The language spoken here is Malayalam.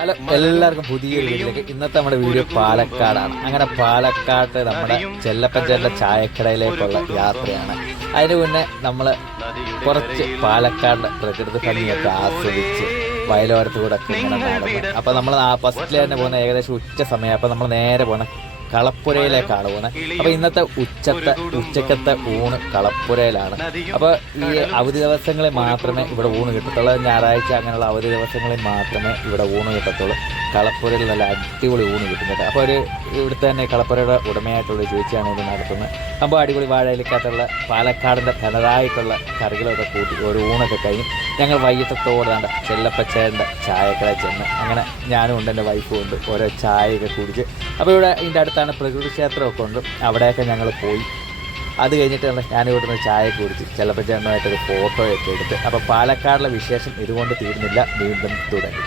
ഹലോ, എല്ലാവർക്കും പുതിയൊരു വീഡിയോയിലേക്ക്. ഇന്നത്തെ നമ്മുടെ വീഡിയോ പാലക്കാടാണ്. അങ്ങനെ പാലക്കാട്ട് നമ്മുടെ ചെല്ലപ്പഞ്ചേട്ടൻ്റെ ചായക്കടയിലേക്കുള്ള യാത്രയാണ്. അതിന് മുന്നേ നമ്മൾ കുറച്ച് പാലക്കാടിൻ്റെ പ്രകൃതി ഭംഗിയൊക്കെ ആസ്വദിച്ച് വയലോരത്ത് കൂടെ ഒക്കെ ഇങ്ങനെ നടന്നു. അപ്പോൾ നമ്മൾ ആ ഫസ്റ്റിൽ തന്നെ പോകുന്ന ഏകദേശം ഉച്ച സമയം. അപ്പോൾ നമ്മൾ നേരെ പോകുന്ന കളപ്പുരയിലേക്കാണ് പോകുന്നത്. അപ്പോൾ ഇന്നത്തെ ഉച്ചക്കത്തെ ഊണ് കളപ്പുരയിലാണ്. അപ്പോൾ ഈ അവധി ദിവസങ്ങളിൽ മാത്രമേ ഇവിടെ ഊണ് കിട്ടത്തുള്ളൂ. ഞായറാഴ്ച അങ്ങനെയുള്ള അവധി ദിവസങ്ങളിൽ മാത്രമേ ഇവിടെ ഊണ് കിട്ടത്തുള്ളൂ. കളപ്പുരയിൽ നല്ല അടിപൊളി ഊണ് കിട്ടുന്നുണ്ട്. അപ്പോൾ ഇവിടുത്തെ തന്നെ കളപ്പുരയുടെ ഉടമയായിട്ടുള്ള ചേച്ചിയാണ് ഇത് നടത്തുന്നത്. അപ്പോൾ അടിപൊളി വാഴയിലേക്കകത്തുള്ള പാലക്കാടിൻ്റെ തനതായിട്ടുള്ള കറികളൊക്കെ കൂട്ടി ഒരു ഊണൊക്കെ കഴിഞ്ഞ് ഞങ്ങൾ വൈകിട്ടത്തോടാണ്ട് ചെല്ലപ്പച്ചേൻ്റെ ചായക്കടയിൽ ചെന്ന് അങ്ങനെ ഞാനും ഉണ്ട്, എൻ്റെ വൈഫും ഉണ്ട്, ഓരോ ചായയൊക്കെ കുടിച്ച്. അപ്പോൾ ഇവിടെ ഇതിൻ്റെ അടുത്താണ് പ്രകൃതി ക്ഷേത്രമൊക്കെ ഉണ്ട്. അവിടെയൊക്കെ ഞങ്ങൾ പോയി. അത് കഴിഞ്ഞിട്ട് ഞാനിവിടുന്ന് ചായ കുടിച്ച് ചെല്ലപ്പച്ചേട്ടനുമായിട്ടൊരു ഫോട്ടോയൊക്കെ എടുത്ത്. അപ്പോൾ പാലക്കാടിലെ വിശേഷം ഇതുകൊണ്ട് തീരുന്നില്ല, വീണ്ടും തുടങ്ങി.